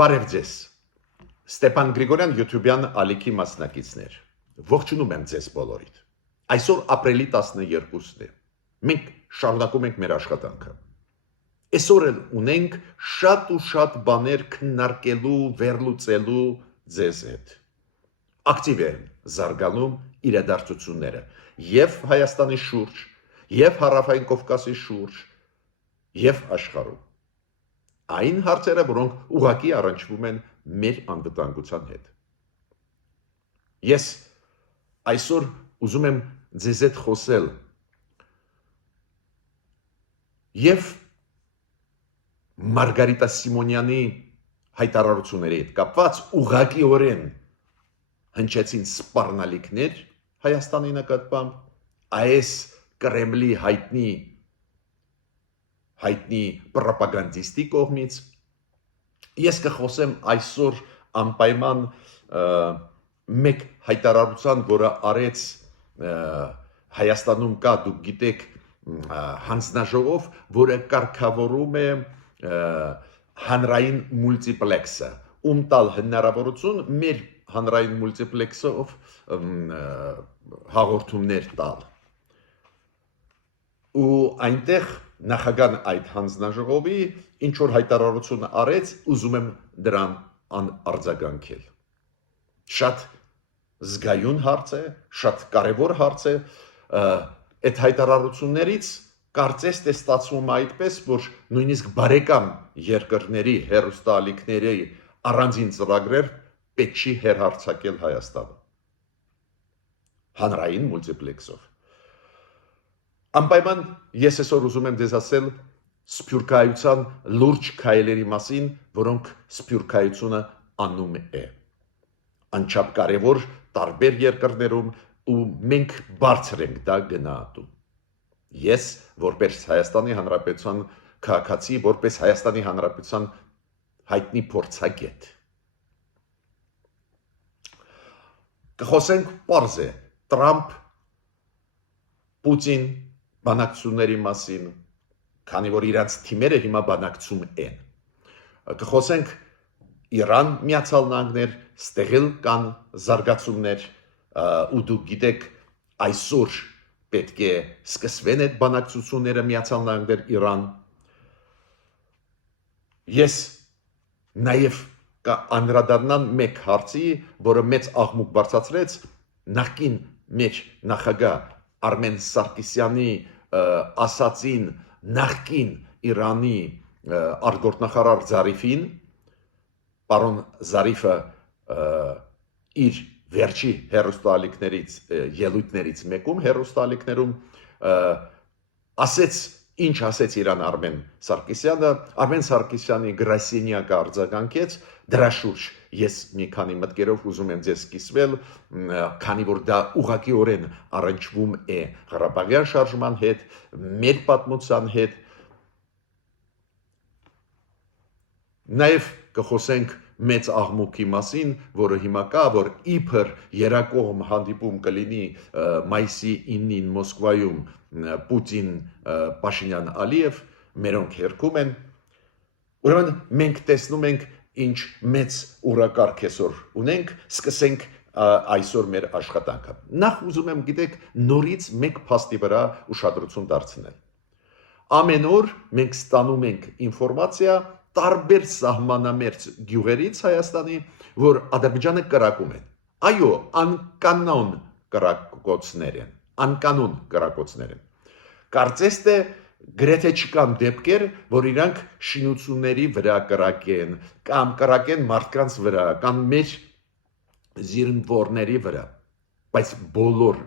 Բարև ձեզ։ Ստեփան Գրիգորյան YouTube-յան ալիքի մասնակիցներ։ Ողջունում եմ ձեզ բոլորիդ։ Այսօր ապրիլի 12-ն է։ Մենք շարունակում ենք մեր աշխատանքը։ Այսօր էլ ունենք շատ ու շատ բաներ քննարկելու, վերլուծելու ձեզ հետ։ Ակտիվ են զարգանում իրադարձությունները եւ Հայաստանի շուրջ, եւ Հարավային Կովկասի շուրջ, եւ աշխարհում։ Այն հարցերը, որոնք ուղղակի առնչվում են մեր անվտանգության հետ։ Ես այսօր ուզում եմ ձեզ հետ խոսել եւ Մարգարիտա Սիմոնյանի հայտարարությունների հետ կապված ուղղակիորեն հնչեցին սպառնալիքներ Հայաստանի նկատմամբ, այս Կրեմլի հայտնի պրոպագանդիստի կողմից։ Ես կխոսեմ այսօր անպայման մեկ հայտարարության, որը արեց Հայաստանում կա, դուք գիտեք, հանձնաժողով, որը կարգավորում է հանրային մուլտիպլեքսը, տալ հնարավորություն մեր հանրային մուլտիպլեքսով հաղորդումներ տալ։ Ու այնտեղ նախագահան այդ հանձնաժողովի ինչ որ հայտարարություն արեց, ուզում եմ դրան արձագանքել։ Շատ զգայուն հարց է, շատ կարևոր հարց է, այդ հայտարարություններից կարծես թե ստացվում այդպես, որ նույնիսկ բարեկամ երկրների հեռուստաալիքների առանձին ծրագրեր պետք չի հեռարձակել Հայաստանը։ Հանրային մուլտիպլեքսով։ Անպայման ես այսօր ուզում եմ ձեզ ասել սփյուռքայության լուրջ քայլերի մասին, որոնք սփյուռքայությունը անում է։ Անչափ կարևոր տարբեր երկրներում ու մենք բարձր ենք դա գնահատում։ Ես որպես Հայաստանի Հանրապետության քաղաքացի, որպես Հայաստանի Հանրապետության հայտնի փորձագետ։ Կխոսենք պարզ է Տրամփ, Պուտին բանակցությունների մասին, քանի որ իրանց թիմերը հիմա բանակցում են։ Կխոսենք Իրան, Միացյալ Նահանգներ, ստեղել կան զարգացումներ, ու դուք գիտեք այսօր պետք է սկսվեն այդ բանակցությունները Միացյալ Նահանգներ, Իրան։ Ես նաև անդրադառնամ մեկ հարցի, որը մեծ աղմուկ բարձրացրեց նախկին մեր նախագահ Արմեն Սարգսյանի ասացին նախկին Իրանի արտգործնախարար Զարիֆին, պարոն Զարիֆը իր վերջի հեռուստաալիքներից ելույթներից մեկում հեռուստաալիքներում ասեց ինչ ասեց Իրան Արմեն Սարգսյանը, Արմեն Սարգսյանի գրասենյակը արձագանքեց, դրա շուրջ ես մի քանի մտքերով ուզում եմ ձեզ կիսվել, քանի որ դա ուղղակիորեն առնչվում է Ղարաբաղյան շարժման հետ, մեր պատմության հետ։ Նաև կխոսենք մեծ աղմուկի մասին, որը հիմա կա, որ իբր երակողմ հանդիպում կլինի մայիսի 9-ին Մոսկվայում Պուտին, Փաշինյան, Ալիև, մերոնք հերքում են։ Ուրեմն մենք տեսնում ենք ինչ մեծ ուրակարգ այսօր ունենք, սկսենք այսօր մեր աշխատանքը։ Նախ ուզում եմ գիտեք նորից մեկ փաստի վրա ուշադրություն դարձնել։ Ամեն օր մենք ստանում ենք ինֆորմացիա տարբեր սահմանամերձ գյուղերից Հայաստանի, որ Ադրբեջանը կրակում են։ Այո, անկանոն կրակոցներ են, անկանոն կրակոցներ են։ Կարծես թե գրեթե չկան դեպքեր, որ իրանք շինությունների վրա կրակեն, կամ կրակեն մարդկանց վրա, կամ մեր զինվորների վրա, բայց բոլոր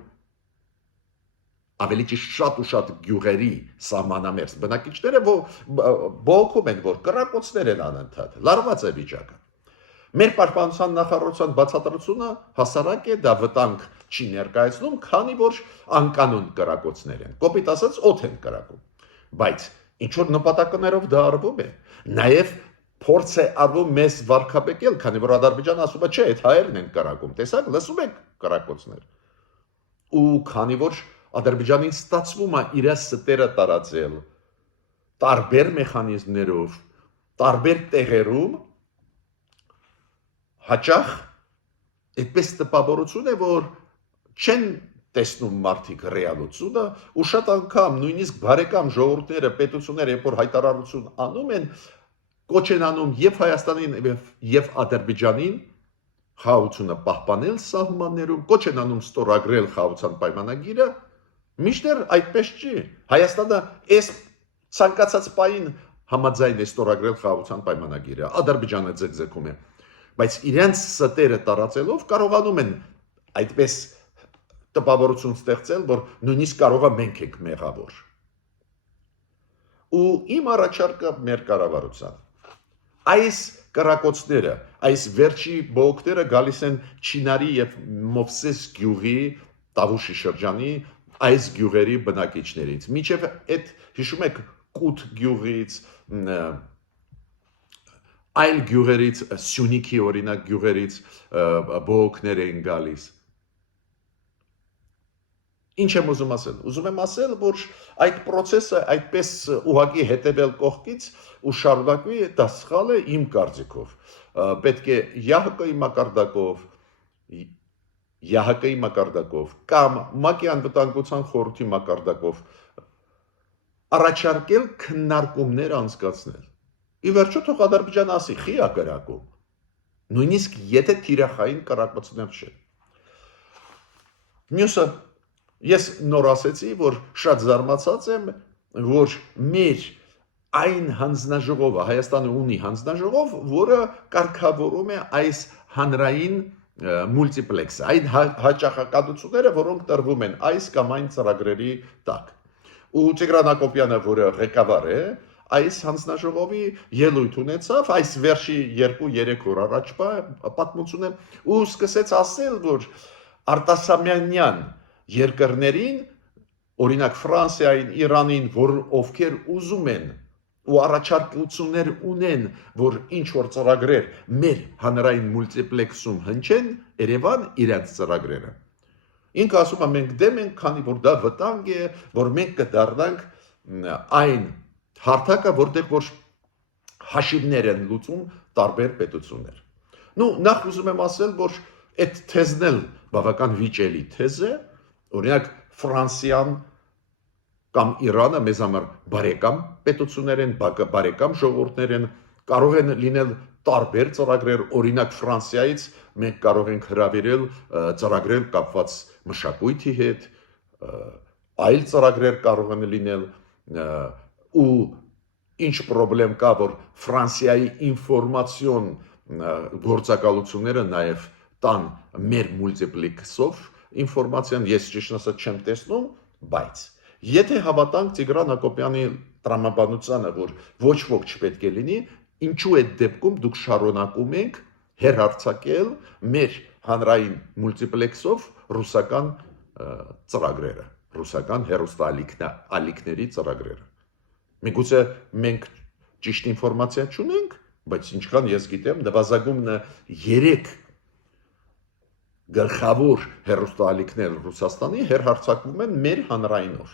ավելի ճիշտ շատ ու շատ գյուղերի սահմանամերձ բնակիչները բողոքում են, որ կրակոցներ են անընդհատ, լարված է վիճակը։ Մեր պաշտպանության նախարարության բացատրությունը հասարակ է, դա վտանգ չի ներկայացնում, քանի որ անկանոն կրակոցներ են, կոպիտ ասած օդ են կրակում, բայց ինչ որ նպատակներով դա արվում է, նաև փորձ է արվում մեզ վարկաբեկել, քանի որ Ադրբեջանը ասում է, չէ, այդ հայերն են կրակում, տեսակ, լսում եք կրակոցներ։ Ու քանի որ Ադրբեջանին ստացվում է իր ստերը տարածել տարբեր մեխանիզմներով, տարբեր տեղերում, հաճախ այդպես տպավորություն է, որ չեն տեսնում մարդիկ ռեալությունը ու շատ անգամ նույնիսկ բարեկամ ժողովուրդները, պետությունները, երբ որ հայտարարություն անում են, կոչ են անում եւ Հայաստանին եւ Ադրբեջանին խաղաղությունը պահպանել սահմաններում, կոչ են անում ստորագրել խաղաղության պայմանագիրը, միշտեր այդպես չի։ Հայաստանը այս ցանկացած պահին համաձայն է ստորագրել խաղաղության պայմանագիրը, Ադրբեջանը ձգձգում է, բայց իրենց ստերը տարածելով կարողանում են այդպես տպավորություն ստեղծել, որ նույնիսկ կարողա մենք ենք մեղավոր։ Ու իմ առաջարկը մեր կառավարության այս կրակոցները, այս վերջի բողոքները գալիս են Չինարի եւ Մովսես գյուղի Տավուշի շրջանի այս գյուղերի բնակիչներից։ Միջև այդ հիշում եք Կուտ գյուղից, այլ գյուղերից, Սյունիքի օրինակ գյուղերից բողոքներ են գալիս։ Ինչ եմ ուզում ասել։ Ուզում եմ ասել, որ այդ process-ը այդպես ուղղակի հետևել կողքից ու շարունակվի, դա սխալ է իմ կարծիքով։ Պետք է ՀՀԿ-ի մակարդակով կամ ՄԱԿ-ի անվտանգության խորհրդի մակարդակով առաջարկել քննարկումներ անցկացնել։ Ի վերջո թող Ադրբեջանը ասի՝ խի է կրակում։ Նույնիսկ եթե թիրախային կրակոցներ չէ։ Մյուսը Ես նոր ասեցի, որ շատ զարմացած եմ, որ մեր այն հանձնաժողովը, Հայաստանը ունի հանձնաժողով, որը կարգավորում է այս հանրային մուլտիպլեքսը, այն հաճախակատությունները, որոնք տրվում են այս կամ այն ծրագրերի տակ։ Ու Տիգրան Հակոբյանը, որը ղեկավար է, այս հանձնաժողովի ելույթ ունեցավ, այս վերջի 2-3 օր առաջ պատմություն է, ու սկսեց ասել, որ արտասահմանյան երկրներին, օրինակ Ֆրանսիային, Իրանին, ովքեր ուզում են ու առաջարկություններ ունեն, որ ինչ որ ծրագրեր մեր հանրային մուլտիպլեքսում հնչեն, Երևան իրենց ծրագրերը։ Ինքը ասում է մենք դեմ ենք, քանի որ դա վտանգ է, որ մենք կդառնանք այն հարթակը, որտեղ որ հաշիվներ են լուծում տարբեր պետություններ։ Նախ ուզում եմ ասել, որ այդ թեզն էլ բավական վիճելի թեզ է, օրինակ Ֆրանսիան կամ Իրանը մեզ համար բարեկամ պետություններ են, բարեկամ ժողովուրդներ են, կարող են լինել տարբեր ծրագրեր, օրինակ Ֆրանսիայից մենք կարող ենք հրավիրել ծրագրեր կապված մշակույթի հետ, այլ ծրագրեր կարող են լինել ու ինչ պրոբլեմ կա, որ Ֆրանսիայի ինֆորմացիոն գործակալությունները նաև տան մեր մուլտիպլեքսով ինֆորմացիան, ես ճիշտ ասած չեմ տեսնում, բայց եթե հավատանք Տիգրան Հակոբյանի տրամաբանությանը, որ ոչ ոք չպետք է լինի, ինչու այդ դեպքում դուք շարունակում եք հեռարձակել մեր հանրային մուլտիպլեքսով ռուսական ծրագրերը, ռուսական հեռուստաալիքների ծրագրերը։ Միգուցե մենք ճիշտ ինֆորմացիա չունենք, բայց ինչքան ես գիտեմ, նվազագույնը 3 գլխավոր հեռուստաալիքներ Ռուսաստանի հեռարձակվում են մեր հանրայինով։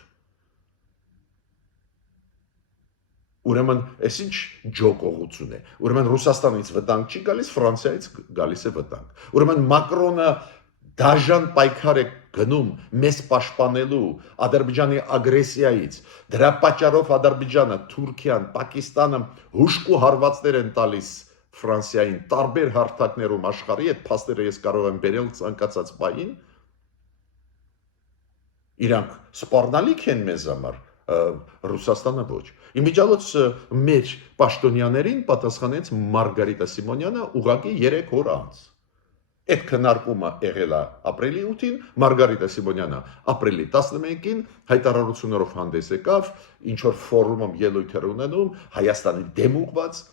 Ուրեմն, այս ինչ ջոկողություն է։ Ուրեմն Ռուսաստանից վտանգ չի գալիս, Ֆրանսիայից գալիս է վտանգ։ Ուրեմն Մակրոնը դաժան պայքար է գնում մեզ պաշտպանելու Ադրբեջանի ագրեսիայից։ Դրա պատճառով Ադրբեջանը, Թուրքիան, Պակիստանը հուշկու հարվածներ են տալիս Ֆրանսիային տարբեր հարթակներում աշխարհի, այդ փաստերը ես կարող եմ բերել ցանկացած պահին։ Իրանք սպառնալիք են մեզ համար, Ռուսաստանը ոչ։ Իմիջիալոց մեր պաշտոնյաներին պատասխանեց Մարգարիտա Սիմոնյանը ուղղակի 3 օր անց։ Այդ քննարկումը եղել է ապրիլի 8-ին, Մարգարիտա Սիմոնյանը ապրիլի 11-ին հայտարարություններով հանդես եկավ, ինչ որ ֆորումում ելույթեր ունենում, Հայաստանի դեմ ուղված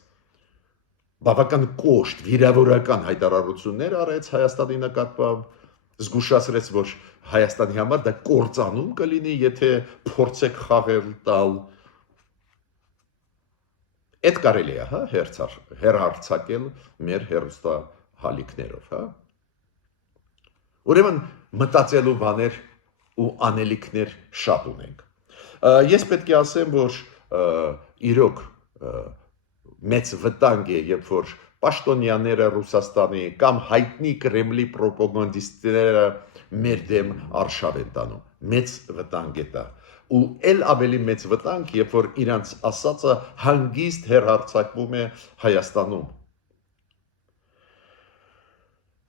բավական կոշտ, վիրավորական հայտարարություններ արեց Հայաստանի նկատմամբ, զգուշացրեց, որ Հայաստանի համար դա կործանում կլինի, եթե փորձեք խաղեր տալ։ Այդ կարելի է, հա, հեռարձակել մեր հեռուստահալիքներով, հա։ Ուրեմն մտածելու բաներ ու անելիքներ շատ ունենք։ Ես պետք է ասեմ, որ իրոք մեծ վտանգ է, երբ որ պաշտոնյաները Ռուսաստանի կամ հայտնի Կրեմլի պրոպագանդիստները մեր դեմ արշավ են տանում, մեծ վտանգ է դա, ու ել ավելի մեծ վտանգ, երբ որ իրանց ասածը հանգիստ հեռարձակվում է Հայաստանում։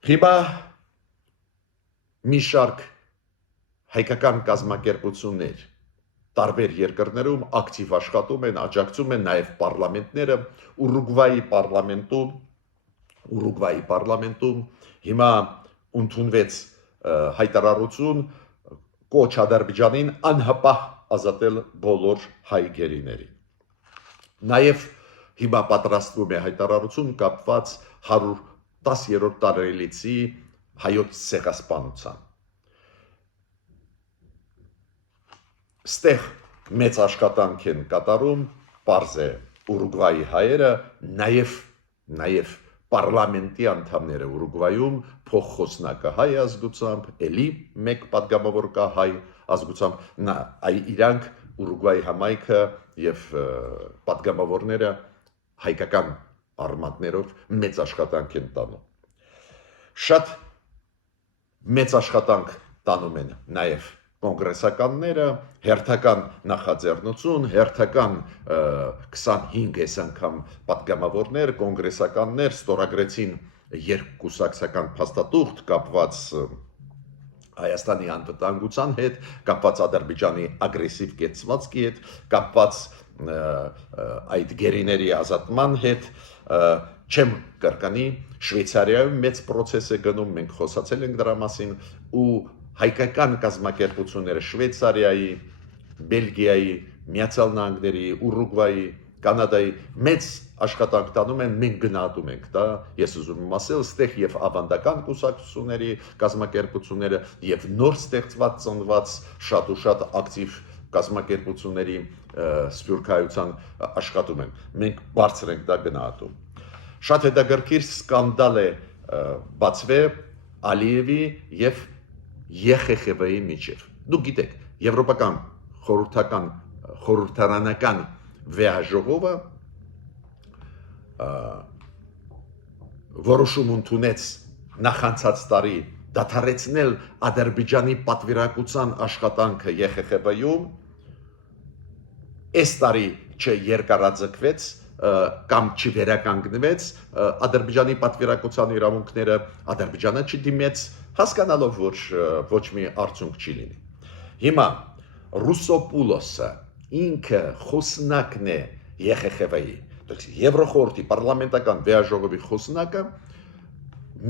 Հիմա մի շարք հայկական կազմակերպություններ տարբեր երկրներում ակտիվ աշխատում են, աջակցում են նաև պարլամենտները, Ուրուգվայի պարլամենտում հիմա ընդունվեց հայտարարություն կոչ Ադրբեջանին անհապաղ ազատել բոլոր հայ գերիներին։ Նաև հիմա պատրաստվում է հայտարարություն կապված 110-րդ տարելիցի հայոց ցեղասպանության։ Ստեղ մեծ աշխատանք են կատարում, պարզ է Ուրուգվայի հայերը, նաև պարլամենտի անդամները Ուրուգվայում փոխխոսնակը հայ ազգությամբ, էլի մեկ պատգամավոր կա հայ ազգությամբ, իրանք Ուրուգվայի համայնքը եւ պատգամավորները հայկական արմատներով մեծ աշխատանք են տանում։ Շատ մեծ աշխատանք տանում են նաև կոնգրեսականները, հերթական նախաձեռնություն, հերթական 25 անգամ պատգամավորներ, կոնգրեսականներ ստորագրեցին երկկուսակցական փաստաթուղթ կապված Հայաստանի անվտանգության հետ, կապված Ադրբեջանի ագրեսիվ կեցվածքի հետ, կապված այդ գերիների ազատման հետ, չեմ կրկնի, Շվեյցարիայում մեծ process է գնում, մենք խոսացել ենք դրա մասին, ու հայկական կազմակերպությունները Շվեյցարիայի, Բելգիայի, Միացյալ Նահանգների, Ուրուգվայի, Կանադայի մեծ աշխատանք տանում են, մենք գնահատում ենք դա, ես ուզում եմ ասել, ստեղ եւ ավանդական կուսակցությունների կազմակերպությունները եւ նոր ստեղծված ծնված շատ ու շատ ակտիվ կազմակերպությունների սփյուռքայության աշխատում են։ Մենք բարձր ենք դա գնահատում։ Շատ հետաքրքիր սկանդալ է բացվել Ալիևի եւ ԵԽԽՎ-ի միջև։ Դուք գիտեք, Եվրոպական խորհրդարանական վեհաժողովը որոշում ընդունեց նախանցած տարի դադարեցնել Ադրբեջանի պատվիրակության աշխատանքը ԵԽԽՎ-ում, այս տարի չերկարաձգվեց կամ չվերականգնվեց Ադրբեջանի պատվիրակության իրավունքները, Ադրբեջանը չդիմեց, հասկանալով, որ ոչ մի արդյունք չի լինի։ Հիմա Ռուսոպուլոսը ինքը խոսնակն է ԵԽԽՎ-ի, Եվրոխորհրդի պարլամենտական վեհաժողովի խոսնակը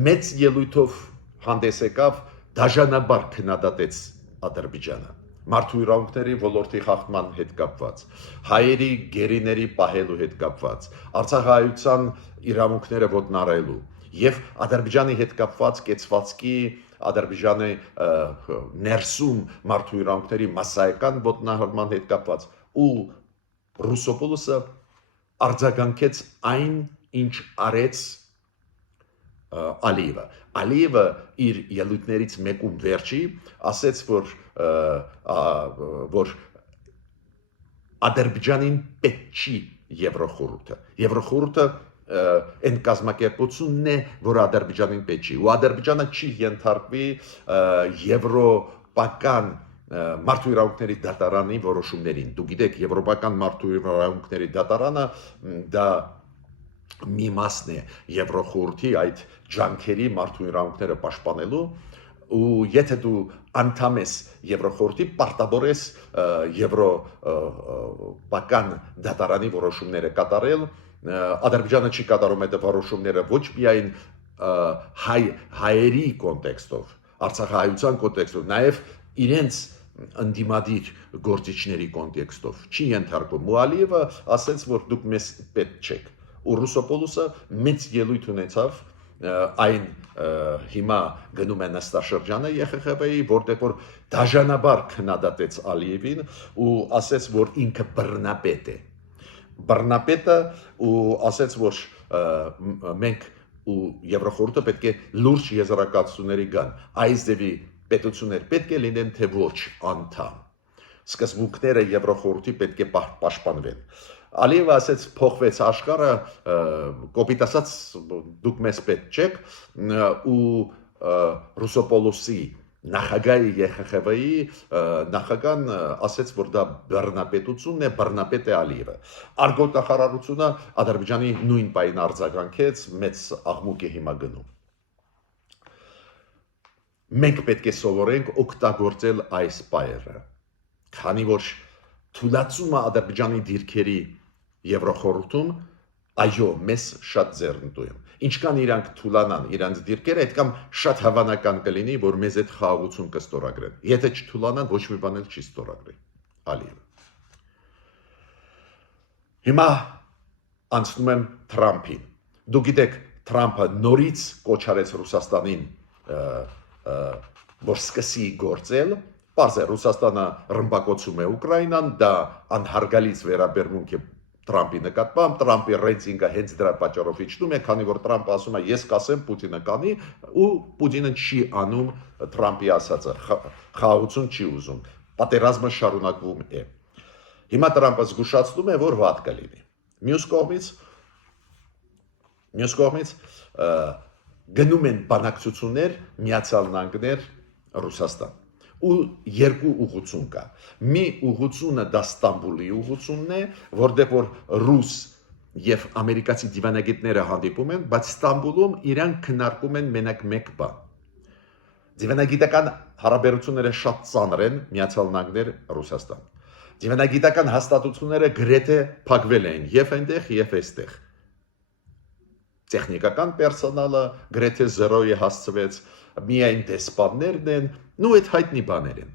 մեծ ելույթով հանդես եկավ, դաժանաբար քննադատեց Ադրբեջանը։ Մարդու իրավունքների ոլորտի խախտման հետ կապված, հայերի գերիների պահելու հետ կապված, արցախահայության իրավունքները ոտնահարելու եւ Ադրբեջանի հետ կապված կեցվածքի Ադրբեջանի ներսում մարդու իրավունքների մասսայական ոտնահարման հետ կապված ու Ռուսոպոլոսը արձագանքեց այն, ինչ արեց Ալիևը։ Ալիևը իր ելույթներից մեկում վերջի ասեց, որ Ադրբեջանին պետք չի Եվրոխորհուրդը։ Եվրոխորհուրդը այն կազմակերպությունն է, որ Ադրբեջանին պետք չի։ Ու Ադրբեջանը չի ենթարկվի եվրոպական մարդու իրավունքների դատարանի որոշումներին։ Դուք գիտեք, եվրոպական մարդու իրավունքների դատարանը դա մի մասն է Եվրոխորհրդի այդ ջանքերի մարդու իրավունքները պաշտպանելու, ու եթե դու անդամ ես Եվրոխորհրդի, պարտավոր ես եվրոպական դատարանի որոշումները կատարել, Ադրբեջանը չի կատարում այդ որոշումները ոչ միայն հայերի կոնտեքստով, արցախահայության կոնտեքստով, նաև իրենց ընդդիմադիր գործիչների կոնտեքստով չի ենթարկվում։ Ու Ալիևը ասեց, որ դուք մեզ պետք չեք։ Ու Ռուսոպոլոսը մեծ ելույթ ունեցավ այն հիմա գնում է նստաշրջանը ԵԽԽՎ-ի, որտեղ որ դաժանաբար քննադատեց Ալիևին ու ասեց, որ ինքը բռնապետ է։ Բռնապետը ու ասեց, որ մենք ու Եվրոխորհուրդը պետք է լուրջ եզրակացությունների գան։ Այս դեպի պետություններ պետք է լինեն, թե ոչ անդամ։ Սկզբունքները Եվրոխորհրդի պետք է պաշտպանվեն։ Ալիևը ասեց փոխվեց աշխարհը, կոպիտ ասած դուք մեզ պետք չեք ու Ռուսոպոլոսի նախագահի ԵԽԽՎ-ի նախագահան ասեց, որ դա բռնապետությունն է, բռնապետ է Ալիևը։ Արգոտ-նախարարությունը Ադրբեջանի նույն պայն արձագանքեց, մեծ աղմուկ է հիմա գնում։ Մենք պետք է սովորենք օգտագործել այս պայերը, քանի որ թույլատումը Ադրբեջանի դիրքերի Եվրոխորհրդում այո, մեզ շատ ձեռնտու է։ Ինչքան իրանք թուլանան իրանք դիրքերը, այդքան շատ հավանական կլինի, որ մեզ այդ խաղաղություն կստորագրեն։ Եթե չթուլանան, ոչ մի բան էլ չի ստորագրի։ Ալիևը։ Հիմա անցնում եմ Թրամփին։ Դուք գիտեք, Թրամփը նորից կոչ արեց Ռուսաստանին, որ սկսի գործել։ Պարզ է, Ռուսաստանը ռմբակոծում է Ուկրաինան, դա անհարգալից վերաբերմունք է Թրամփի նկատմամբ, Թրամփի ռեյտինգը հենց դրա պատճառով իջնում է, քանի որ Թրամփը ասում է, ես կասեմ, Պուտինը կանի, ու Պուտինը չի անում Թրամփի ասածը, խաղաղություն չի ուզում, պատերազմը շարունակվում է։ Հիմա Թրամփը զգուշացնում է, որ վատ կլինի։ Մյուս կողմից գնում են բանակցություններ Միացյալ Նահանգներ Ռուսաստան։ Ու երկու ուղղություն կա։ Մի ուղղությունը դա Ստամբուլի ուղղությունն է, որտեղ որ ռուս եւ ամերիկացի դիվանագետները հանդիպում են, բայց Ստամբուլում իրանք քննարկում են մենակ մեկ բան։ Դիվանագիտական հարաբերությունները շատ ծանր են Միացյալ Նահանգներ Ռուսաստան։ Դիվանագիտական հաստատությունները գրեթե փակվել են եւ այնտեղ եւ այստեղ։ Տեխնիկական պերսոնալը գրեթե 0-ի հասցվեց, միայն դեսպաններն են, ու այդ հայտնի բաներ են։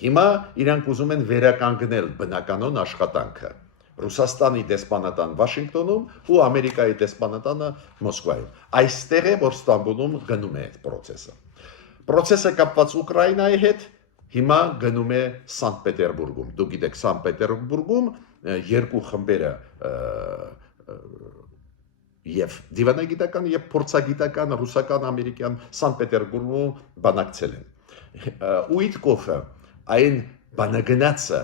Հիմա իրանք ուզում են վերականգնել բնականոն աշխատանքը։ Ռուսաստանի դեսպանատան Վաշինգտոնում ու Ամերիկայի դեսպանատանը Մոսկվայում։ Այստեղ է, որ Ստամբուլում գնում է այդ process-ը։ Process-ը կապված Ուկրաինայի հետ հիմա գնում է Սանտ Պետերբուրգում։ Դուք գիտեք, Սանտ Պետերբուրգում երկու խմբերը եւ դիվանագիտական եւ փորձագիտական ռուսական ամերիկյան Սանտ Պետերբուրգում բանակցել են։ Ուիտկոֆը այն բանագնացը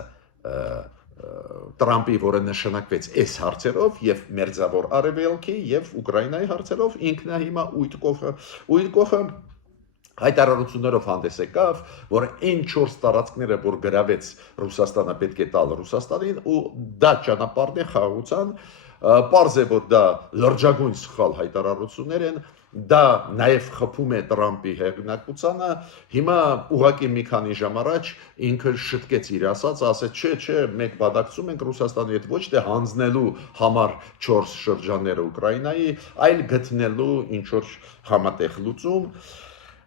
Թրամփի, որը նշանակվեց այս հարցերով եւ մերձավոր արևելքի եւ Ուկրաինայի հարցերով, ինքն է հիմա Ուիտկոֆը հայտարարություններով հանդես եկավ, որ այն 4 տարածքները, որ գրավեց Ռուսաստանը, պետք է տալ Ռուսաստանին, ու դա ճանապարհն է խաղաղության։ Պարզ է, որ դա լրջագույն սխալ հայտարարություններ են, դա նաև խփում է Թրամփի հեղինակությանը։ Հիմա ուղղակի մի քանի ժամ առաջ ինքը շտկեց իր ասեց, չէ, մենք բանակցում ենք Ռուսաստանի հետ ոչ թե հանձնելու համար 4 շրջանները Ուկրաինայի, այլ գտնելու ինչ որ համատեղ լուծում։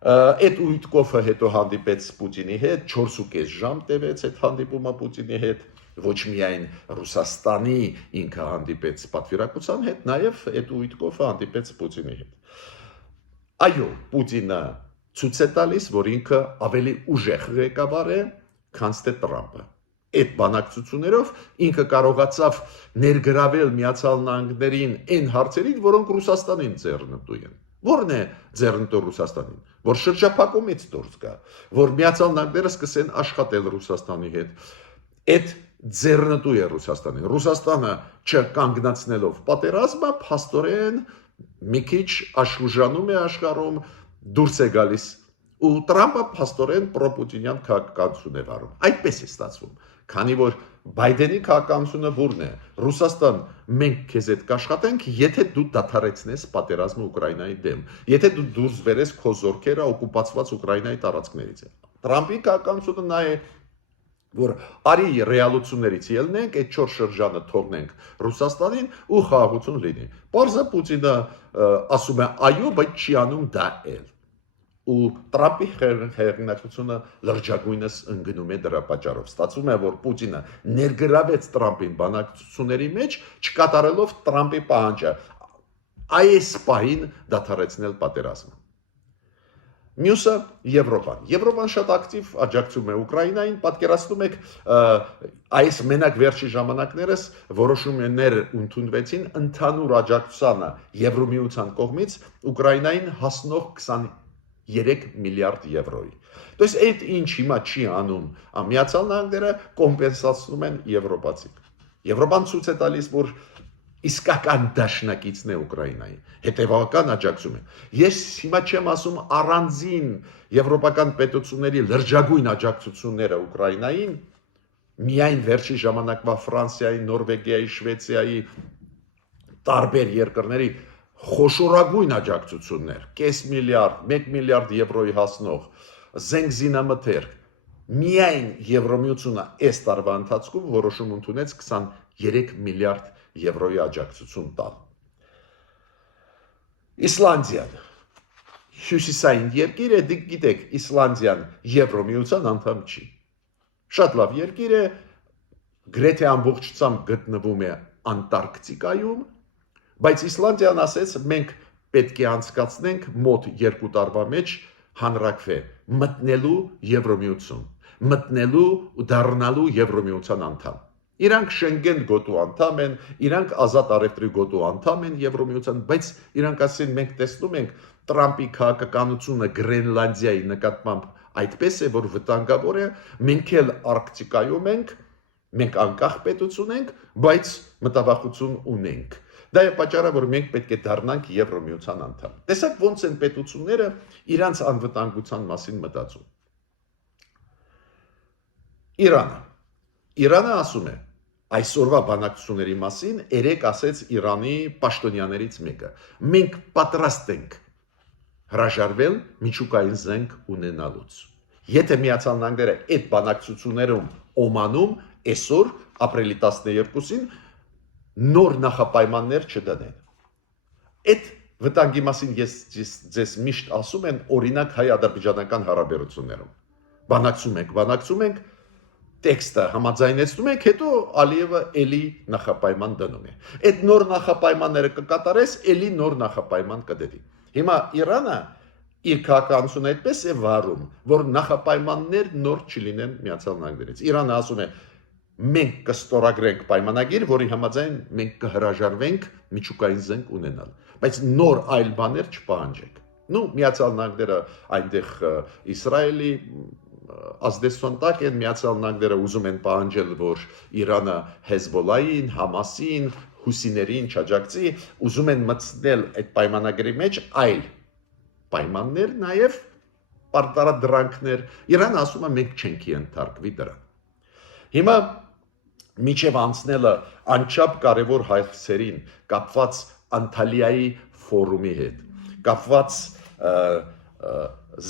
Այդ Ուիտկոֆը հետո հանդիպեց Պուտինի հետ, 4.5 ժամ տևեց այդ հանդիպումը Պուտինի հետ, ոչ միայն Ռուսաստանի ինքը հանդիպեց պատվիրակության հետ, նաև այդ Ուիտկոֆը հանդիպեց Պուտինի հետ։ Այո, Պուտինը ցույց է տալիս, որ ինքը ավելի ուժեղ ղեկավար է, քան թե Թրամփը։ Այդ բանակցություններով ինքը կարողացավ ներգրավել Միացյալ Նահանգներին այն հարցերին, որոնք Ռուսաստանին ձեռնտու են։ Որն է ձեռնտու Ռուսաստանին, որ շրջափակումից դուրս գա, որ Միացյալ Նահանգները սկսեն աշխատել Ռուսաստանի հետ։ Այդ ձեռնտու է Ռուսաստանին։ Ռուսաստանը չկանգնացնելով պատերազմը, փաստորեն մի քիչ աշխուժանում է աշխարհում, դուրս է գալիս, ու Թրամփը փաստորեն պրոպուտինյան քաղաքականություն է վարում։ Այդպես է ստացվում, քանի որ Բայդենի քաղաքականությունը որն է։ Ռուսաստան, մենք քեզ հետ կաշխատենք, եթե դու դադարեցնես պատերազմը Ուկրաինայի դեմ, եթե դու դուրս բերես քո զորքերը օկուպացված Ուկրաինայի տարածքներից։ Թրամփի քաղաքականությունը նա է, որ արի ռեալություններից ելնենք, այդ 4 շրջանը թողնենք Ռուսաստանին ու խաղաղություն լինի։ Պարզը Պուտինը ասում է այո, բայց չի անում դա էլ։ Ու Թրամփի հեղինակությունը լրջագույնս ընկնում է դրա պատճառով։ Ստացվում է, որ Պուտինը ներգրավեց Թրամփին բանակցությունների մեջ, չկատարելով Թրամփի պահանջը այս պահին դադարեցնել պատերազմը։ Մյուսը Եվրոպան։ Եվրոպան շատ ակտիվ աջակցում է Ուկրաինային, պատկերացնում եք այս մենակ վերջի ժամանակներս որոշումներ ընդունվեցին ընդհանուր աջակցությանը Եվրոմիության կողմից Ուկրաինային հասնող 23 միլիարդ եվրոյի։ То есть այդ ինչ հիմա չի անում Միացյալ Նահանգները կոմպենսացնում են եվրոպացիք։ Եվրոպան ցույց է տալիս, որ իսկական դաշնակիցն է Ուկրաինայի, հետևական աջակցում է։ Ես հիմա չեմ ասում առանձին եվրոպական պետությունների լրջագույն աջակցությունները Ուկրաինային, միայն վերջի ժամանակվա Ֆրանսիայի, Նորվեգիայի, Շվեյցարիայի տարբեր երկրների խոշորագույն աջակցություններ, կես միլիարդ, 1 միլիարդ եվրոյի հասնող զենք զինամթերք, միայն Եվրոմիությունը այս տարվա ընթացքում որոշում ընդունեց 23 միլիարդ եվրոյի աջակցություն տալ։ Իսլանդիան հյուսիսային երկիր է, դուք գիտեք, Իսլանդիան Եվրոմիության անդամ չի։ Շատ լավ երկիր է, գրեթե ամբողջությամբ գտնվում է Անտարկտիկայում, բայց Իսլանդիան ասեց, մենք պետք է անցկացնենք մոտ 2 տարվա մեջ հանրակրվե մտնելու Եվրոմիություն, մտնելու ու դառնալու Եվրոմիության անդամ։ Իրանք Շենգեն գոտու անդամ են, իրանք ազատ առևտրի գոտու անդամ են Եվրոմիության, բայց իրանք ասեն, մենք տեսնում ենք Տրամպի քաղաքականությունը Գրենլանդիայի նկատմամբ այդպես է, որ վտանգավոր է, մենք էլ Արկտիկայում ենք, մենք անկախ պետություն ենք, բայց մտավախություն ունենք։ Դա է պատճառը, որ մենք պետք է դառնանք Եվրոմիության անդամ։ Տեսեք ոնց են պետությունները իրանց անվտանգության մասին մտածում։ Իրանը ասում է, այսօրվա բանակցությունների մասին երեք ասեց Իրանի պաշտոնյաներից մեկը. մենք պատրաստ ենք հրաժարվել միջուկային զենք ունենալուց։ Եթե Միացյալ Նահանգները այդ բանակցություններում Օմանում այսօր ապրիլի 12-ին նոր նախապայմաններ չդնեն։ Այդ վտանգի մասին ես ձեզ միշտ ասում եմ, օրինակ հայ-ադրբեջանական հարաբերություններում։ Բանակցում ենք, տեքստը համաձայնեցնում ենք, հետո Ալիևը էլի նախապայման դնում է։ Այդ նոր նախապայմանները կկատարես, էլի նոր նախապայման կդնի։ Հիմա Իրանը իր քաղաքականությունը այդպես է վարում, որ նախապայմաններ նոր չլինեն Միացյալ Նահանգներից։ Իրանը ասում է, մենք կստորագրենք պայմանագիր, որի համաձայն մենք կհրաժարվենք միջուկային զենք ունենալ, բայց նոր այլ բաներ չպահանջենք։ Միացյալ Նահանգները այնտեղ Իսրայելի ազդեցության տակ են, Միացյալ Նահանգները ուզում են պահանջել, որ Իրանը Հեզբոլային, Համասին, Հուսիներին չաջակցի, ուզում են մտցնել այդ պայմանագրի մեջ այլ պայմաններ, նաև պարտադրանքներ։ Իրանը ասում է, մենք չենք ենթարկվի դրան։ Հիմա միջև անցնելը անչափ կարևոր հարցերին կապված Անտալիայի ֆորումի հետ, կապված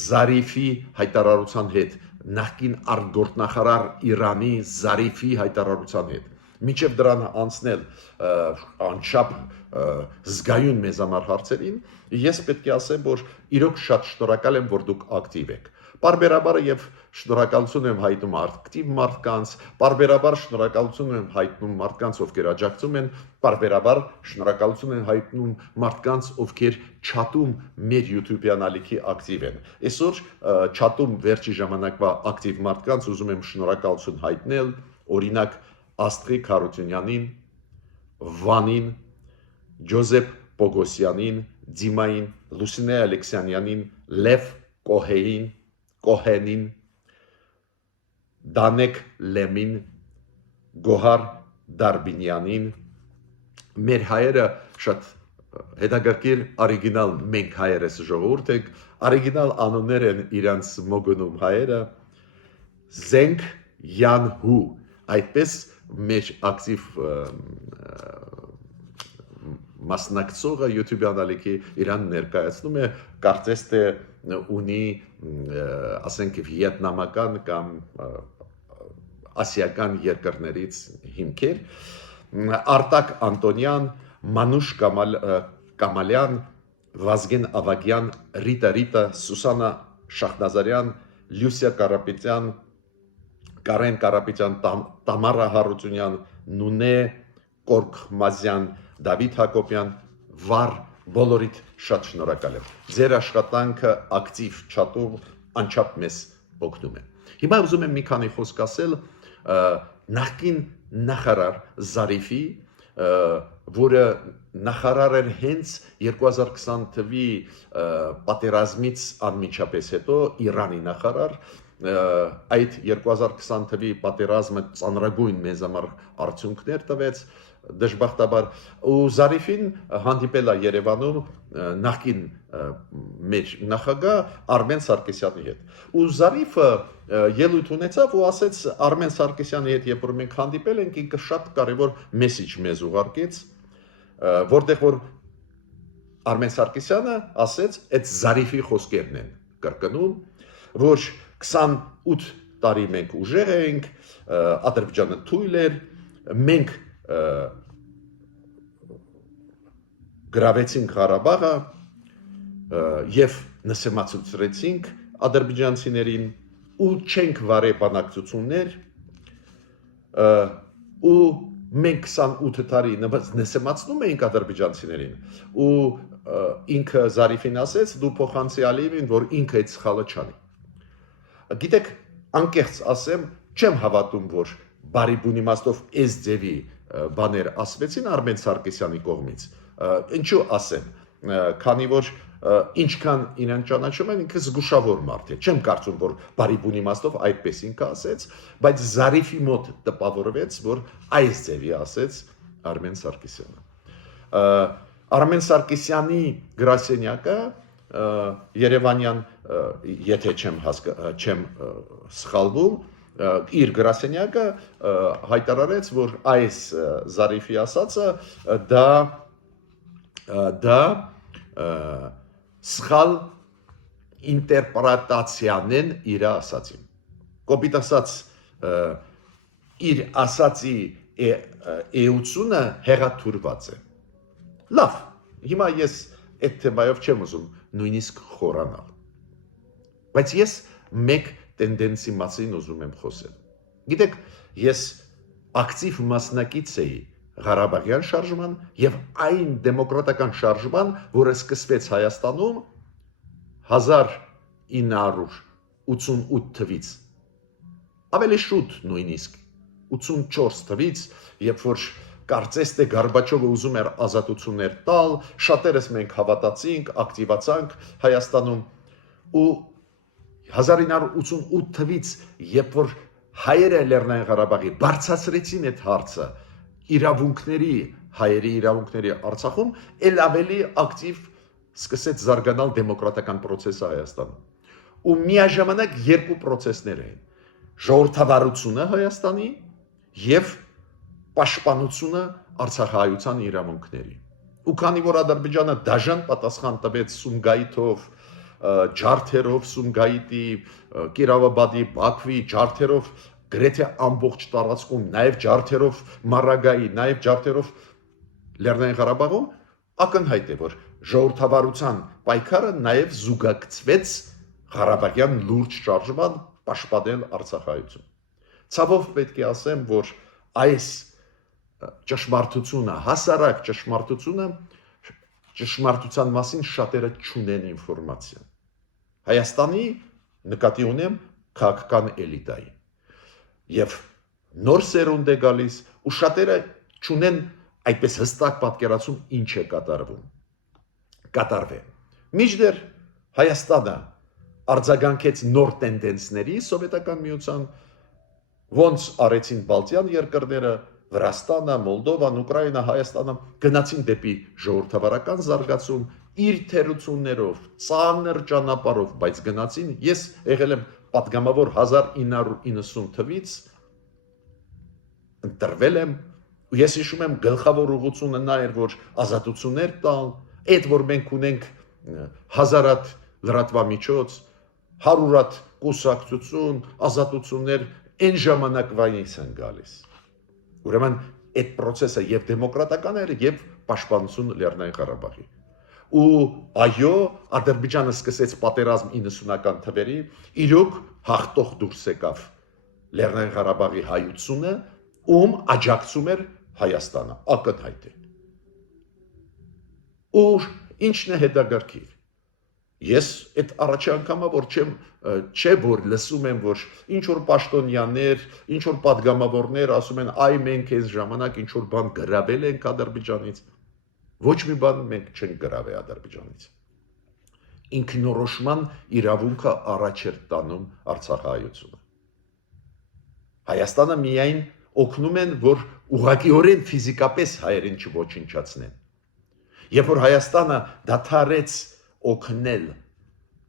Զարիֆի հայտարարության հետ, նախկին արտգործնախարար Իրանի Զարիֆի հայտարարության հետ, միջև դրան անցնել անչափ զգայուն մեզ համար հարցերին, ես պետք է ասեմ, որ իրոք շատ շնորհակալ եմ, որ դուք ակտիվ եք։ Պարբերաբար եւ շնորհակալություն եմ հայտնում ակտիվ մարդկանց, պարբերաբար շնորհակալություն եմ հայտնում մարդկանց, ովքեր աջակցում են, պարբերաբար շնորհակալություն եմ հայտնում մարդկանց, ովքեր չաթում մեր YouTube-յան ալիքի ակտիվ են։ Այսօր չաթում վերջի ժամանակվա ակտիվ մարդկանց ուզում եմ շնորհակալություն հայտնել, օրինակ Աստղիկ Հարությունյանին, Վանին, Ջոզեփ Պոգոսյանին, Դիմային, Լուսինե Ալեքսանյանին, Լև Կոհենին, Դանեկ Լեմին, Գոհար Դարբինյանին, մեր հայերը շատ հետաքրքիր օրիգինալ մենք հայերս ժողովուրդ ենք, օրիգինալ անուններ են իրանց մոգնում հայերը, Զենք Յանհու, այդպես մեր ակտիվ մասնակցողը YouTube-յան ալիքի իրան ներկայացնում է, կարծես թե ունի, ասենք, վիետնամական կամ ասիական երկրներից հիմքեր, Արտակ Անտոնյան, Մանուշ Կամալյան, Վազգեն Ավագյան, Ռիտա, Սուսանա Շախնազարյան, Լյուսիա Կարապետյան, Կարեն Կարապետյան, Տամարա Հարությունյան, Նունե Կորքմազյան, Դավիթ Հակոբյան, Վար, բոլորիդ շատ շնորհակալ եմ։ Ձեր աշխատանքը ակտիվ չաթով անչափ մեզ օգնում է։ Հիմա ուզում եմ մի քանի խոսք ասել նախկին նախարար Զարիֆի, որը նախարար էր հենց 2020 թվականի պատերազմից անմիջապես հետո Իրանի նախարար, այդ 2020 թվի պատերազմը ծանրագույն մեզ համար արդյունքներ տվեց դժբախտաբար ու Զարիֆին հանդիպել է Երևանում նախկին մեր նախագահ Արմեն Սարգսյանի հետ ու Զարիֆը ելույթ ունեցավ ու ասեց Արմեն Սարգսյանի հետ երբ որ մենք հանդիպել ենք ինքը շատ կարևոր մեսեջ մեզ ուղարկեց որտեղ որ Արմեն Սարգսյանը ասեց այդ Զարիֆի խոսքերն են կրկնում որ 28 տարի մենք ուժեղ ենք Ադրբեջանը թույլ էր մենք գրավեցինք Ղարաբաղը եւ նսեմացուցրեցինք ադրբեջանցիներին ու չենք վարե բանակցություններ ու մենք 28 տարի նսեմացնում էինք ադրբեջանցիներին ու ինքը Զարիֆին ասեց դու փոխանցի Ալիևին որ ինքը այդ սխալը չանի Գիտեք, անկեղծ ասեմ, չեմ հավատում, որ բարի բուն իմաստով այս ձևի բաներ ասվեցին Արմեն Սարգսյանի կողմից։ Ինչու ասեմ, քանի որ ինչքան իրեն ճանաչում են, ինքը զգուշավոր մարդ է։ Չեմ կարծում, որ բարի բուն իմաստով այդպես ինքը ասեց, բայց Զարիֆի մոտ տպավորվեց, որ այս ձևի ասեց Արմեն Սարգսյանը։ Արմեն Սարգսյանի գրասենյակը Երևանյան եթե չեմ սխալվում իր գրասենյակը հայտարարեց որ այս Զարիֆի ասածը դա սխալ ինտերպրետացիան են իր ասածին կոպիտ ասած իր ասածի էությունը հեղաթուրված է լավ հիմա ես այդ թեմայով չեմ ուզում նույնիսկ խորանալ բայց ես մեկ տենդենսի մասին ուզում եմ խոսել գիտեք ես ակտիվ մասնակից էի Ղարաբաղյան շարժման եւ այն դեմոկրատական շարժման որը սկսվեց Հայաստանում 1988 թվից ավելի շուտ նույնիսկ 84 թվից երբ որ կարծես թե Գորբաչովը ուզում էր ազատություններ տալ շատերս մենք հավատացինք ակտիվացանք Հայաստանում ու 1988 թվից երբ որ հայերը Լեռնային Ղարաբաղի բարձրացրեցին այդ հարցը իրավունքների հայերի իրավունքների Արցախում ել ավելի ակտիվ սկսեց զարգանալ դեմոկրատական process-ը Հայաստանում ու միաժամանակ երկու process-ներ էին ժողովրդավարությունը Հայաստանի եւ պաշտպանությունը Արցախահայության իրավունքների ու քանի որ Ադրբեջանը դաժան պատասխան տվեց Սումգայիթով ջարդերով Սումգայիթի Կիրովաբադի Բաքվի ջարդերով գրեթե ամբողջ տարածքում նաև ջարդերով Մարագայի նաև ջարդերով Լեռնային Ղարաբաղում ակնհայտ է որ ժողովրդավարության պայքարը նաև զուգակցվեց Ղարաբաղյան լուրջ շարժման պաշտպանել Արցախահայություն ցավով պետք է ասեմ որ այս ճշմարտությունը հասարակ ճշմարտության մասին շատերը չունեն ինֆորմացիա Հայաստանի նկատի ունեմ քաղաքական էլիտայի եւ նոր սերունդ է գալիս ու շատերը չունեն այդպես հստակ պատկերացում ինչ է կատարվել միջդեռ Հայաստանը արձագանքեց նոր տենդենսների սովետական միության ոնց արեցին Բալտյան երկրները Վրաստանը, Մոլդովան, Ուկրաինա, Հայաստանը գնացին դեպի ժողովրդավարական զարգացում իր թերություններով, ծանր ճանապարհով, բայց գնացին ես եղել եմ պատգամավոր 1990 թվից ընտրվել եմ ու ես հիշում եմ գլխավոր ուղղությունը նա էր որ ազատություններ տալ, այդ որ մենք ունենք 1000 լրատվամիջոց, 100 կուսակցություն, ազատություններ այն ժամանակվանից են գալիս Ուրեմն այդ process-ը եւ դեմոկրատական էր եւ պաշտպանություն Լեռնային Ղարաբաղի ու այո Ադրբեջանը սկսեց պատերազմ 90-ական թվերի իրոք հաղթող դուրս եկավ Լեռնային Ղարաբաղի հայությունը ում աջակցում էր Հայաստանը ակնհայտ է ու ինչն է հետագարկիր Ես այդ առաջի անգամը որ չէ որ լսում եմ որ ինչ որ պաշտոնյաներ, ինչ որ падգամավորներ ասում են այ մենք այս ժամանակ ինչ որ բան գրավել ենք Ադրբեջանից։ Ոչ մի բան մենք չենք գրավել Ադրբեջանից։ ինքնորոշման իրավունքը առաջ էր տանում Արցախահայությունը։ Հայաստանը միայն օգնում են, որ ուղղակիորեն ֆիզիկապես հայերին չոչնչացնեն։ Երբ որ Հայաստանը դադարեց օգնել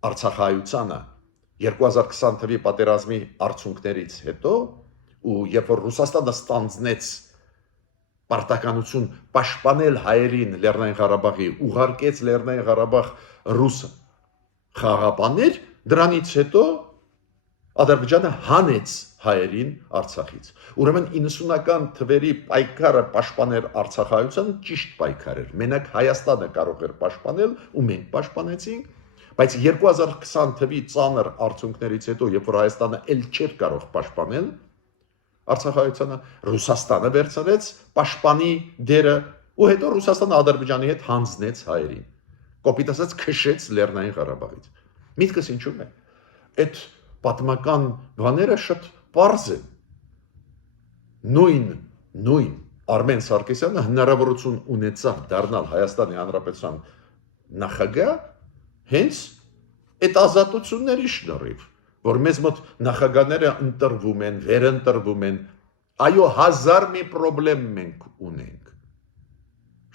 Արցախահայությանը 2020 թվականի պատերազմի արդյունքներից հետո, ու երբ որ Ռուսաստանը ստանձնեց պարտականություն պաշտպանել հայերին Լեռնային Ղարաբաղի, ուղարկեց Լեռնային Ղարաբաղ ռուս խաղաղապաններ, դրանից հետո Ադրբեջանը հանեց հայերին Արցախից։ Ուրեմն 90-ական թվերի պայքարը պաշտպանել Արցախահայության ճիշտ պայքար էր։ Մենակ Հայաստանը կարող էր պաշտպանել ու մենք պաշտպանեցինք, բայց 2020 թվի ծանր արդյունքներից հետո, երբ որ Հայաստանը ել չէր կարող պաշտպանել Արցախահայությանը, Ռուսաստանը վերցրեց պաշտպանի դերը ու հետո Ռուսաստանը Ադրբեջանի հետ հանձնեց հայերին։ Կոպիտ ասած քշեց Լեռնային Ղարաբաղից։ Միտքս ինչու՞մ է։ Այդ պատմական բաները շատ պարզ են։ Նույն Արմեն Սարգսյանը հնարավորություն ունեցավ դառնալ Հայաստանի Հանրապետության նախագահ հենց այդ ազատությունների շնորհիվ, որ մեզ մոտ նախագահները ընտրվում են, վերընտրվում են, այո, հազար մի խնդրեմ մենք ունենք։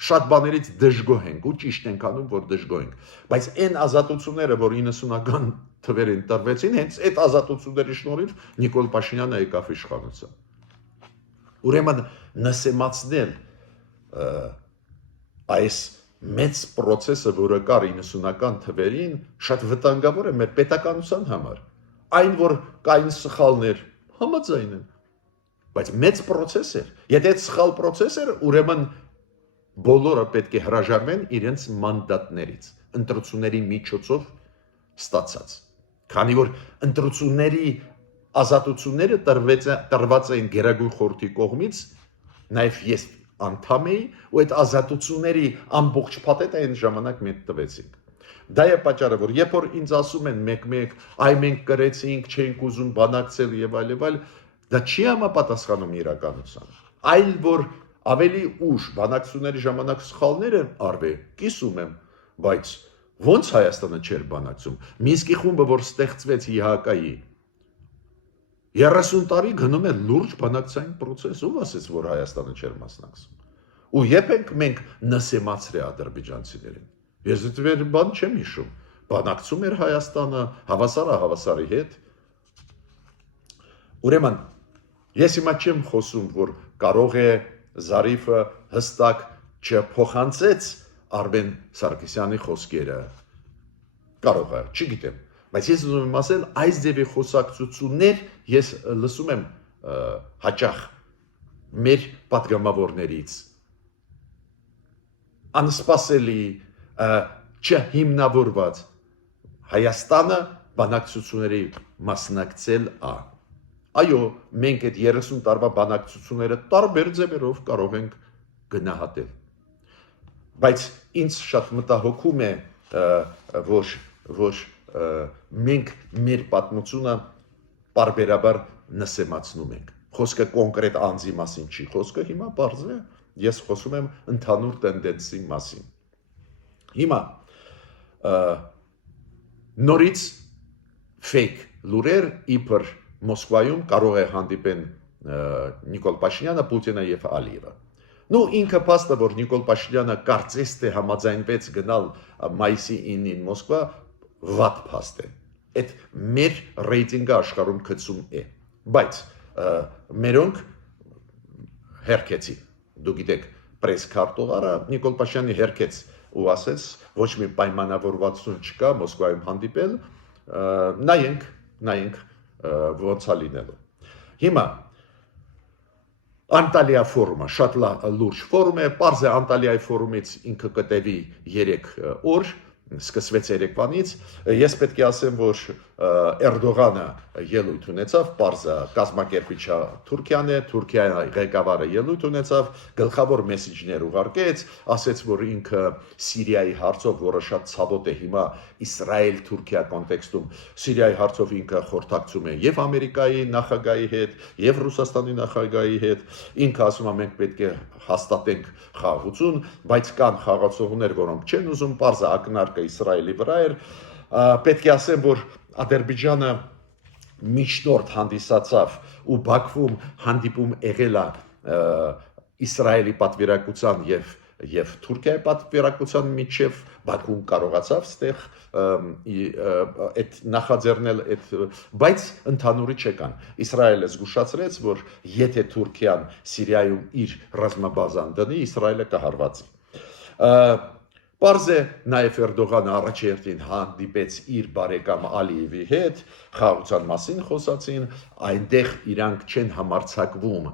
Շատ բաներից դժգոհ ենք ու ճիշտ ենք անում, որ դժգոհ ենք, բայց այն ազատությունները, որ 90-ական թվերին տրվեցին, հենց այդ ազատությունների շնորհիվ Նիկոլ Փաշինյանը եկավ իշխանության։ Ուրեմն նսեմացնել այս մեծ process-ը, որը կար 90-ական թվերին, շատ վտանգավոր է մեր պետականության համար։ Այն, որ կային սխալներ, համաձայն եմ, բայց մեծ process էր։ Եթե այդ սխալ process էր, ուրեմն բոլորը պետք է հրաժարվեն իրենց մանդատներից, ընտրությունների միջոցով ստացած։ Քանի որ ընտրությունների ազատությունները տրված էին Գերագույն խորհրդի կողմից, նաև ես անդամ էի, ու այդ ազատությունների ամբողջ փաթեթը այն ժամանակ մենք տվեցինք։ Դա է պատճառը, որ երբ որ ինձ ասում են մեկ-մեկ, այ մենք կրեցինք, չենք ուզում բանակցել եւ այլ, դա չի համապատասխանում իրականությանը։ Այլ որ ավելի ուշ բանակցությունների ժամանակ սխալներ են արվել, կիսում եմ, բայց ո՞նց Հայաստանը չէր բանակցում։ Մինսկի խումբը, որ ստեղծվեց ԵՀԿ-ի 30 տարի գնում է լուրջ բանակցային process, ով ասեց, որ Հայաստանը չէր մասնակցում։ Ու երբ ենք մենք նսեմացրել ադրբեջանցիներին։ Ես դեռ բան չեմ հիշում։ Բանակցում էր Հայաստանը հավասարի հետ։ Ուրեմն ես հիմա չեմ խոսում, որ կարող է Զարիֆը հստակ չփոխանցեց Արմեն Սարգսյանի խոսքերը։ Կարող է, չգիտեմ, բայց ես ուզում եմ ասել, այս ձևի խոսակցություններ ես լսում եմ հաճախ մեր պատգամավորներից։ Անսպասելի, չհիմնավորված Հայաստանը բանակցությունների մասնակցել է։ Այո, մենք այդ 30 տարվա բանակցությունները տարբեր ձևերով կարող ենք գնահատել։ Բայց ինձ շատ մտահոգում է, որ մենք մեր պատմությունը պարբերաբար նսեմացնում ենք։ Խոսքը կոնկրետ անձի մասին չի, խոսքը հիմա պարզ է, ես խոսում եմ ընդհանուր տենդենսի մասին։ Հիմա նորից fake լուրեր իբր Մոսկվայում կարող է հանդիպեն Նիկոլ Փաշինյանը, Պուտինը եւ Ալիևը։ Նու ինքը փաստը, որ Նիկոլ Փաշինյանը կարծես թե համաձայնվեց գնալ մայիսի 9-ին Մոսկվա, վատ փաստ է։ Այդ մեր ռեյտինգը աշխարհում գծում է։ Բայց մերոնք հերքեցին։ Դու գիտեք, պրես քարտուղարը Նիկոլ Փաշինյանի հերքեց ու ասեց, ոչ մի պայմանավորվածություն չկա Մոսկվայում հանդիպել, նայենք ոնց է լինելու։ Հիմա Անտալիա ֆորումը շատ լուրջ ֆորում է, պարզ է Անտալիայի ֆորումից ինքը կտևի 3 օր, սկսվեց երեկվանից, ես պետք է ասեմ, որ Էրդողանը ելույթ ունեցավ, պարզը կազմակերպիչը Թուրքիան է, Թուրքիայի ղեկավարը ելույթ ունեցավ, գլխավոր մեսիջներ ուղարկեց, ասեց, որ ինքը Սիրիայի հարցով, որը շատ ցավոտ է հիմա Իսրայել-Թուրքիա կոնտեքստում, Սիրիայի հարցով ինքը խորհրդակցում է եւ Ամերիկայի նախագահի հետ, եւ Ռուսաստանի նախագահի հետ, ինքը ասում է մենք պետք է հաստատենք խաղաղություն, բայց կան խաղացողներ, որոնք չեն ուզում, պարզը ակնարկը Իսրայելի վրա էր, պետք է ասեմ, որ Ադրբեջանը միջնորդ հանդիսացավ ու Բաքվում հանդիպում եղել է Իսրայելի պատվիրակության եւ Թուրքիայի պատվիրակության միջև Բաքուն կարողացավ ստեղ այդ նախաձեռնել այդ, բայց ընդհանուրի չեկան։ Իսրայելը զգուշացրեց, որ եթե Թուրքիան Սիրիայում իր ռազմաբազան դնի, Իսրայելը կհարվածի։ Պարզ է նաև Էրդողանը առաջերտին հանդիպեց իր բարեկամ Ալիևի հետ, խաղաղության մասին խոսացին, այնտեղ իրանք չեն համարձակվում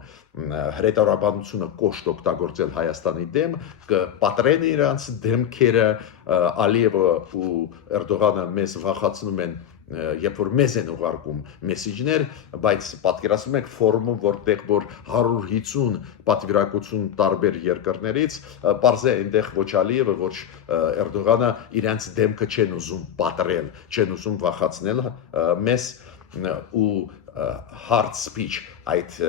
հրետորաբանությունը կոշտ օգտագործել Հայաստանի դեմ, կպատրեն իրանց դեմքերը, Ալիևը ու Էրդողանը մեզ վախացնում են, երբ որ մեզ են ուղարկում մեսիջներ, բայց պատկերացնում եք ֆորումում, որտեղ որ 150 պատվիրակություն տարբեր երկրներից, պարզ է այնտեղ ոչ Ալիևը, ոչ Էրդողանը իրենց դեմքը չեն ուզում պատրել, չեն ուզում վախացնել մեզ ու hard speech այդ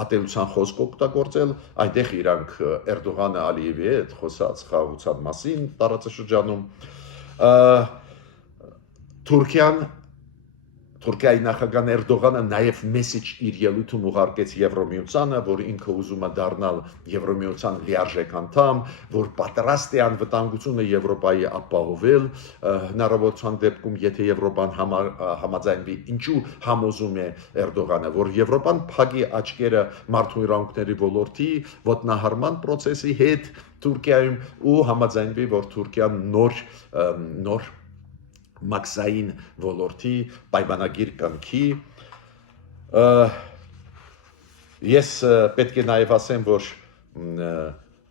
ատելության խոսք օգտագործել, այնտեղ իրանք Էրդողանը Ալիևի հետ խոսած խաղաղության մասին տարածաշրջանում Թուրքիայի նախագահ Էրդողանը նաև մեսիջ իր ելույթում ուղարկեց Եվրոմիությանը, որ ինքը ուզում է դառնալ Եվրոմիության լիարժեք անդամ, որ պատրաստ է անվտանգությունը Եվրոպայի ապահովել, հնարավորության դեպքում, եթե Եվրոպան համաձայնվի, ինչու համոզում է Էրդողանը, որ Եվրոպան փակի աչքերը մարդու իրավունքների ոլորտի ոտնահարման process-ի հետ Թուրքիայում ու համաձայնվի, որ Թուրքիան նոր մաքսային ոլորտի պայմանագիր կնքի։ Ես պետք է նաև ասեմ, որ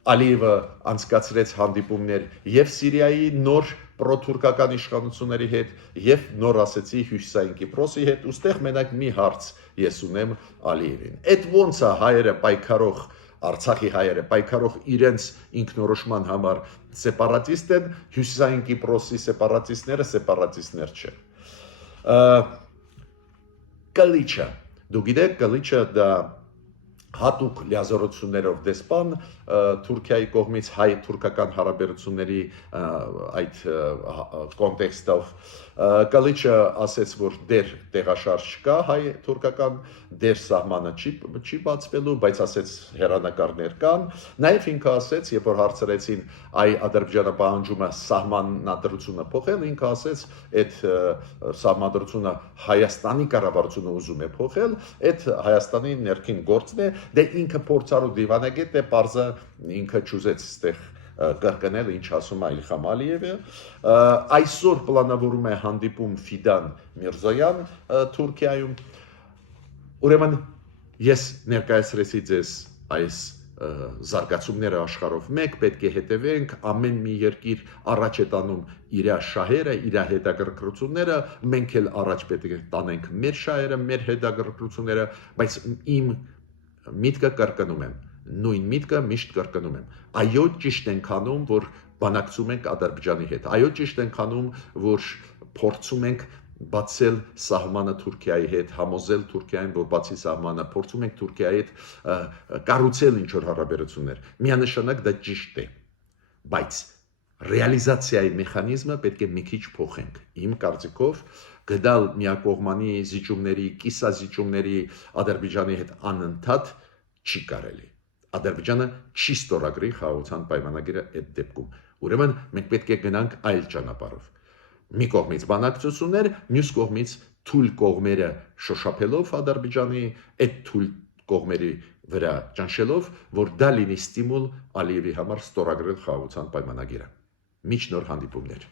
Ալիևը անցկացրեց հանդիպումներ եւ Սիրիայի նոր պրոթուրքական իշխանությունների հետ եւ նոր ասեցի Հյուսիսային Կիպրոսի հետ, ուստեղ մենակ մի հարց ես ունեմ Ալիևին։ Այդ ոնց է հայերը պայքարող Արցախի հայերը պայքարող իրենց ինքնորոշման համար սեպարատիստ են, Հյուսիսային Կիպրոսի սեպարատիստները սեպարատիստներ չեն։ Կլիչը, դու գիտեք, Կլիչը դա հատուկ լիազորություններով դեսպան Թուրքիայի կողմից հայ-թուրքական հարաբերությունների այդ կոնտեքստով Կլիչը ասեց, որ դեր տեղաշարժ չկա հայ-թուրքական, դեր սահմանը չի բացվելու, բայց ասեց հեռանկարներ կան, նաև ինքը ասեց, երբ որ հարցրեցին այ Ադրբեջանը պահանջում է սահմանադրությունը փոխել, ինքը ասեց, այդ սահմանադրությունը Հայաստանի կառավարությունը ուզում է փոխել, այդ Հայաստանի ներքին գործն է, դե ինքը փորձառու դիվանագետ է, պարզը ինքը չուզեց ստեղ կրկնել, ինչ ասում է Իլխամ Ալիևը, այսօր պլանավորում է հանդիպում Ֆիդան Միրզոյան Թուրքիայում, ուրեմն ես ներկայացրեցի ձեզ այս զարգացումները աշխարհով մեկ, պետք է հետևենք, ամեն մի երկիր առաջ է տանում իր շահերը, իր հետաքրքրությունները, մենք էլ առաջ պետք է տանենք մեր շահերը, մեր հետաքրքրությունները, բայց իմ միտքը կրկնում եմ, նույն միտքը միշտ կրկնում եմ, այո ճիշտ ենք անում, որ բանակցում ենք Ադրբեջանի հետ, այո ճիշտ ենք անում, որ փորձում ենք բացել սահմանը Թուրքիայի հետ, համոզել Թուրքիային, որ բացի սահմանը, փորձում ենք Թուրքիայի հետ կառուցել ինչ-որ հարաբերություններ, միանշանակ դա ճիշտ է, բայց ռեալիզացիայի մեխանիզմը պետք է մի քիչ փոխենք, իմ կարծիքով գդալ միակողմանի զիջումների, կիսազիջումների Ադրբեջանի հետ անընդհատ չի կարելի, Ադրբեջանը չի ստորագրի խաղաղության պայմանագիրը այդ դեպքում, ուրեմն մենք պետք է գնանք այլ ճանապարհով, մի կողմից բանակցություններ, մյուս կողմից թույլ կողմերը շոշափելով Ադրբեջանի, այդ թույլ կողմերի վրա ճնշելով, որ դա լինի ստիմուլ Ալիևի համար ստորագրել խաղաղության պայմանագիրը, միջ նոր հանդիպումներ